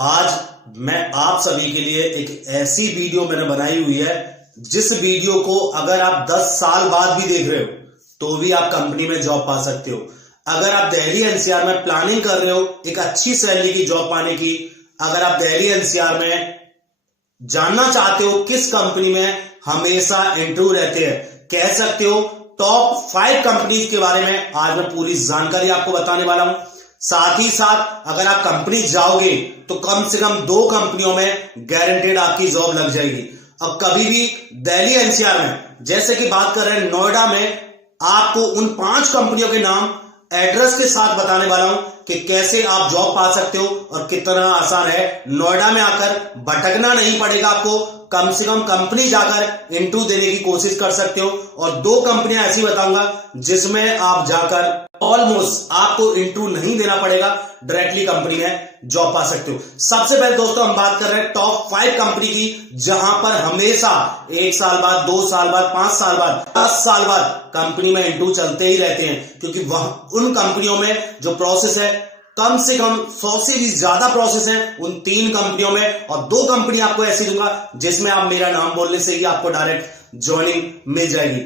आज मैं आप सभी के लिए एक ऐसी वीडियो मैंने बनाई हुई है जिस वीडियो को अगर आप 10 साल बाद भी देख रहे हो तो भी आप कंपनी में जॉब पा सकते हो। अगर आप दिल्ली एनसीआर में प्लानिंग कर रहे हो एक अच्छी सैलरी की जॉब पाने की, अगर आप दिल्ली एनसीआर में जानना चाहते हो किस कंपनी में हमेशा इंटरव्यू रहते हैं, कह सकते हो टॉप 5 कंपनीज के बारे में आज मैं पूरी जानकारी आपको बताने वाला हूं। साथ ही साथ अगर आप कंपनी जाओगे तो कम से कम 2 कंपनियों में गारंटेड आपकी जॉब लग जाएगी। अब कभी भी दिल्ली एनसीआर में, जैसे कि बात कर रहे हैं नोएडा में, आपको उन 5 कंपनियों के नाम एड्रेस के साथ बताने वाला हूं कि कैसे आप जॉब पा सकते हो और कितना आसान है। नोएडा में आकर भटकना नहीं पड़ेगा आपको, कम से कम कंपनी जाकर इंटरव्यू देने की कोशिश कर सकते हो। और 2 कंपनियां ऐसी बताऊंगा जिसमें आप जाकर ऑलमोस्ट आपको इंटरव्यू नहीं देना पड़ेगा, डायरेक्टली कंपनी में जॉब पा सकते हो। सबसे पहले दोस्तों हम बात कर रहे हैं टॉप 5 कंपनी की, जहां पर हमेशा 1 साल बाद, 2 साल बाद, 5 साल बाद, 10 साल बाद कंपनी में इंटरव्यू चलते ही रहते हैं, क्योंकि वह उन कंपनियों में जो प्रोसेस है कम से कम 100 से भी ज्यादा प्रोसेस है उन 3 कंपनियों में। और 2 कंपनी आपको ऐसी दूंगा जिसमें आप मेरा नाम बोलने से ही आपको डायरेक्ट ज्वाइनिंग मिल जाएगी।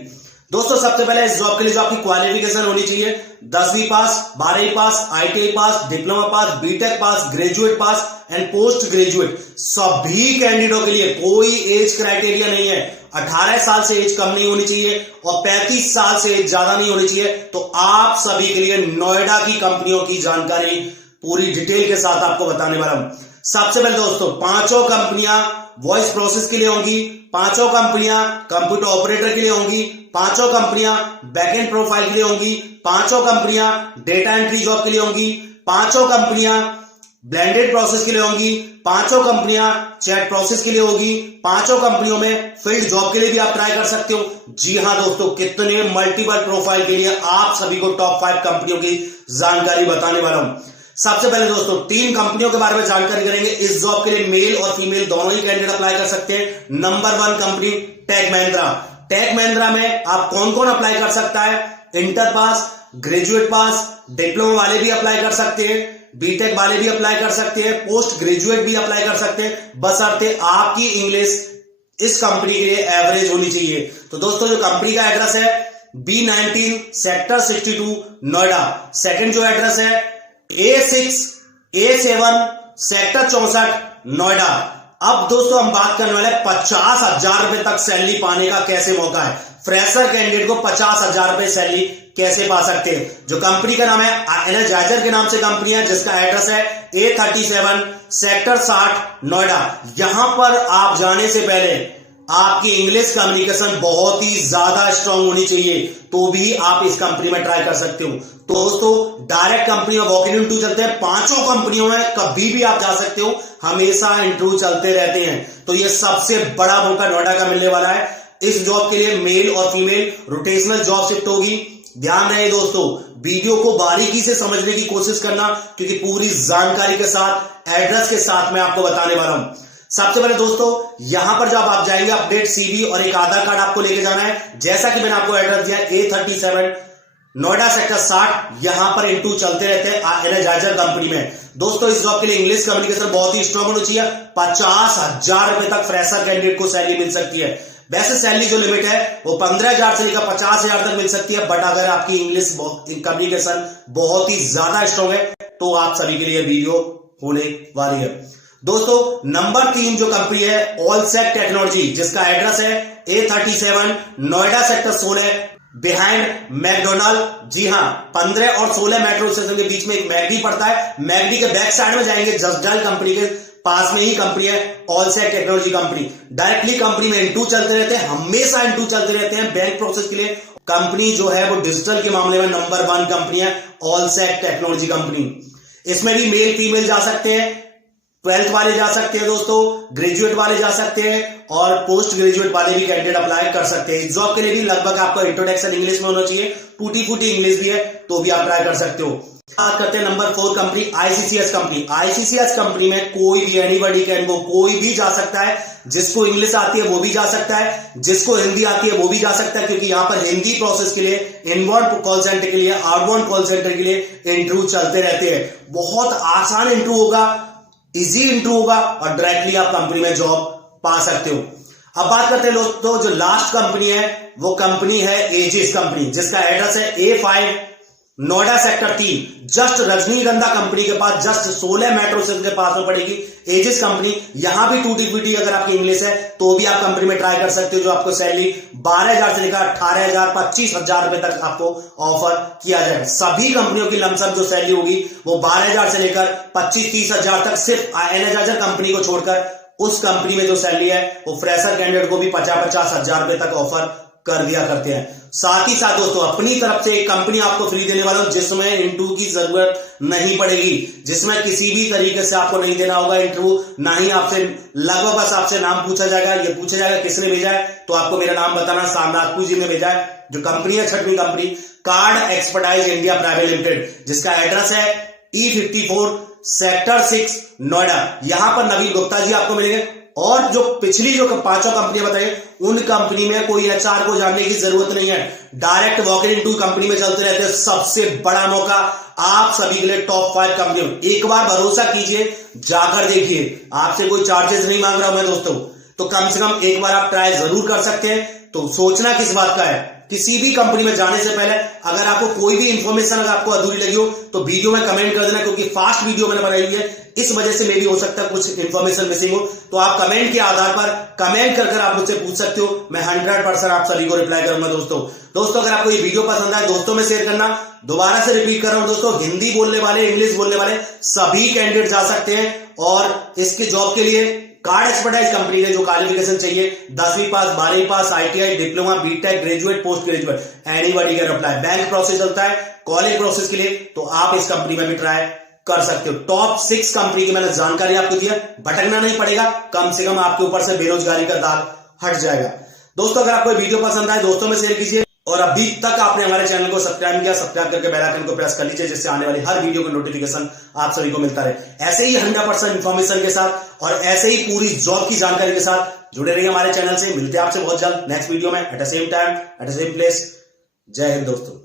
दोस्तों सबसे पहले इस जॉब के लिए जो आपकी क्वालिफिकेशन होनी चाहिए, 10वीं पास, 12वीं pass, ITI pass, diploma pass, BTech pass, graduate pass and post graduate. सभी कैंडिडेटों के लिए कोई एज क्राइटेरिया नहीं है। 18 साल से एज कम नहीं होनी चाहिए और 35 साल से एज ज्यादा नहीं होनी चाहिए। तो आप सभी के लिए नोएडा की कंपनियों की जानकारी पूरी डिटेल के साथ आपको बताने वाला हूं। सबसे पहले दोस्तों 5 कंपनियां वॉइस प्रोसेस के लिए होंगी, 5 कंपनियां कंप्यूटर ऑपरेटर के लिए होंगी, 5 कंपनियां बैकएंड प्रोफाइल के लिए होंगी, 5 कंपनियां डेटा एंट्री जॉब के लिए होंगी, 5 कंपनियां ब्लेंडेड प्रोसेस के लिए होंगी, 5 कंपनियां चैट प्रोसेस के लिए होगी, 5 कंपनियों में फील्ड जॉब के लिए भी आप ट्राई कर सकते हो। जी हां दोस्तों, कितने मल्टीपल प्रोफाइल के लिए आप सभी को टॉप 5 कंपनियों की जानकारी बताने वाला हूं। सबसे पहले दोस्तों 3 कंपनियों के बारे में जानकारी करेंगे। इस जॉब के लिए मेल और फीमेल दोनों ही कैंडिडेट अप्लाई कर सकते हैं। Number 1 company Tech Mahindra. Tech Mahindra में आप कौन कौन अप्लाई कर सकता है? Inter pass, graduate pass, diploma वाले भी अप्लाई कर सकते हैं, बीटेक वाले भी अप्लाई कर सकते हैं, पोस्ट ग्रेजुएट भी अप्लाई कर सकते हैं, बशर्ते आपकी इंग्लिश इस कंपनी के लिए एवरेज होनी चाहिए। तो दोस्तों जो कंपनी का एड्रेस है B19 सेक्टर 62 नोएडा। सेकंड जो एड्रेस है A6 A7 सेक्टर 64 नोएडा। अब दोस्तों हम बात करने वाले 50,000 रुपए तक सैलरी पाने का कैसे मौका है। फ्रेशर कैंडिडेट को 50,000 रुपए सैलरी कैसे पा सकते हैं। जो कंपनी का नाम है एनर्जाइजर के नाम से कंपनी है, जिसका एड्रेस है A37 सेक्टर 60 नोएडा। यहां पर आप जाने से पहले आपकी इंग्लिश कम्युनिकेशन बहुत ही ज्यादा स्ट्रांग होनी चाहिए, तो भी आप इस कंपनी में ट्राई कर सकते हो। तो दोस्तों डायरेक्ट कंपनी में वॉक इन इंटरव्यू चलते हैं, 5 कंपनियों में कभी भी आप जा सकते हो, हमेशा इंटरव्यू चलते रहते हैं। तो ये सबसे बड़ा मौका नोएडा का मिलने वाला है। इस जॉब के लिए मेल और फीमेल रोटेशनल जॉब शिफ्ट होगी। ध्यान रहे दोस्तों, वीडियो को बारीकी से समझने की कोशिश करना, क्योंकि पूरी जानकारी के साथ एड्रेस के साथ मैं आपको बताने वाला हूं। सबसे पहले दोस्तों यहां पर जब आप जाएंगे, अपडेट सीवी और एक आधार कार्ड आपको लेके जाना है। जैसा कि मैंने आपको एड्रेस दिया A37 नोएडा सेक्टर 60, यहां पर इंटरव्यू चलते रहते हैं एनर्जाइजर कंपनी में। दोस्तों इस जॉब के लिए इंग्लिश कम्युनिकेशन बहुत ही स्ट्रांग होनी चाहिए। 50,000 रुपए तक फ्रेशर कैंडिडेट को सैलरी मिल सकती है। वैसे सैलरी जो लिमिट है वो 15,000 से लेकर 50,000 तक मिल सकती है, बट अगर आपकी इंग्लिश कम्युनिकेशन बहुत ही ज्यादा स्ट्रांग है तो आप सभी के लिए वीडियो होने वाली है। दोस्तों नंबर 3 जो कंपनी है ऑलसेट टेक्नोलॉजी, जिसका एड्रेस है A37 Noida sector 16 behind McDonald. जी हां, 15 और 16 मेट्रो स्टेशन के बीच में एक मैगडी पड़ता है। मैगडी के बैक साइड में जाएंगे, जसडल कंपनी के पास में ही कंपनी है ऑलसेट टेक्नोलॉजी कंपनी। डायरेक्टली कंपनी में इंटरव्यू चलते रहते हैं, हमेशा इंटरव्यू चलते रहते हैं बैंक प्रोसेस के लिए। कंपनी जो है वो डिजिटल के मामले में नंबर 1 कंपनी है ऑलसेट टेक्नोलॉजी कंपनी। इसमें भी मेल फीमेल जा सकते हैं, 12th वाले जा सकते हैं दोस्तों, ग्रेजुएट वाले जा सकते हैं और पोस्ट ग्रेजुएट वाले भी कैंडिडेट अप्लाई कर सकते हैं। इस जॉब के लिए भी लगभग आपका इंट्रोडक्शन इंग्लिश में होना चाहिए, टूटी फूटी इंग्लिश भी है तो भी आप ट्राई कर सकते हो। बात करते हैं number 4 company ICCS company. ICCS company में कोई भी एनीबॉडी कैन गो, कोई भी जा सकता है। जिसको इंग्लिश आती है वो भी जा सकता है, जिसको हिंदी आती है वो भी जा सकता है, क्योंकि यहां पर हिंदी प्रोसेस के लिए, इनबाउंड कॉल सेंटर के लिए, आउटबाउंड कॉल सेंटर के लिए इंटरव्यू चलते रहते हैं। बहुत आसान इंटरव्यू होगा, इजी इंटरव्यू होगा और डायरेक्टली आप कंपनी में जॉब पा सकते हो। अब बात करते हैं दोस्तों, जो लास्ट कंपनी है वो कंपनी है एजिस कंपनी, जिसका एड्रेस है A5 नोएडा सेक्टर 3, जस्ट रजनीगंधा कंपनी के पास, जस्ट 16 मेट्रो स्टेशन के पास में पड़ेगी एजिस कंपनी। यहां भी टूटी फूटी अगर आपकी इंग्लिश है तो भी आप कंपनी में ट्राई कर सकते हो, जो आपको सैलरी 12,000 से लेकर 18,000 25,000 रुपए तक आपको ऑफर किया जाएगा। सभी कंपनियों की लमसम जो सैलरी होगी वो 12,000 से लेकर 25-30,000 तक, सिर्फ एनर्जाइजर कंपनी को छोड़कर उस कंपनी में जो सैलरी है वो फ्रेशर कैंडिडेट को भी 50-50,000 रुपए तक ऑफर कर दिया करते हैं। साथ ही साथ दोस्तों अपनी तरफ से एक कंपनी आपको फ्री देने वाला हूं, जिसमें इंटरव्यू की जरूरत नहीं पड़ेगी, जिसमें किसी भी तरीके से आपको नहीं देना होगा इंटरव्यू, ना ही आपसे लगभग बस आपसे नाम पूछा जाएगा, ये पूछा जाएगा किसने भेजा है, तो आपको मेरा नाम बताना, सामनाथपुर जी ने भेजा है। जो कंपनी है छठवीं company card expertise India private limited, जिसका एड्रेस है E54 सेक्टर 6 नोएडा। यहां पर नवीन गुप्ता जी आपको मिलेंगे। और जो पिछली जो पांचों कंपनियां बताई उन कंपनी में कोई HR को जानने की जरूरत नहीं है, direct walk in interview company में चलते रहते हैं। सबसे बड़ा मौका आप सभी के लिए टॉप 5 कंपनियों, एक बार भरोसा कीजिए, जाकर देखिए, आपसे कोई चार्जेस नहीं मांग रहा हूं मैं दोस्तों, तो कम से कम एक बार आप ट्राई जरूर कर सकते हैं। तो सोचना किस बात का है, किसी भी कंपनी में जाने से पहले अगर आपको कोई भी इंफॉर्मेशन अगर आपको अधूरी लगी हो तो वीडियो में कमेंट कर देना, क्योंकि फास्ट वीडियो मैंने बनाई हुई है, इस वजह से मे भी हो सकता है कुछ इंफॉर्मेशन मिसिंग हो, तो आप कमेंट के आधार पर कमेंट कर आप मुझसे पूछ सकते हो, मैं 100% आप सभी को रिप्लाई करूंगा। दोस्तों अगर आपको ये वीडियो पसंद आए दोस्तों में शेयर करना। दोबारा से रिपीट कर रहा हूं दोस्तों, हिंदी बोलने वाले इंग्लिश बोलने वाले सभी कैंडिडेट जा सकते हैं, और इसके जॉब के लिए कार्ड एक्सपर्टाइज कंपनी ने जो क्वालिफिकेशन चाहिए 10वीं पास, 12वीं pass, ITI, diploma, BTech, graduate, post graduate, anybody can apply. Bank process चलता है कॉलेज प्रोसेस के लिए, तो आप इस कंपनी में भी ट्राई कर सकते हो। टॉप 6 कंपनी की मैंने जानकारी आपको दी है, भटकना नहीं पड़ेगा, कम से कम आपके ऊपर से बेरोजगारी का दाग हट जाएगा। दोस्तों अगर आपको वीडियो पसंद आए दोस्तों में शेयर कीजिए, और अभी तक आपने हमारे चैनल को सब्सक्राइब किया, सब्सक्राइब करके बेल आइकन को प्रेस कर लीजिए, जिससे आने वाली हर वीडियो का नोटिफिकेशन आप सभी को मिलता रहे। ऐसे ही 100% इंफॉर्मेशन के साथ और ऐसे ही पूरी जॉब की जानकारी के साथ जुड़े रहिए हमारे चैनल से। मिलते हैं आपसे बहुत जल्द नेक्स्ट वीडियो में, at the same time at the same place. जय हिंद दोस्तों।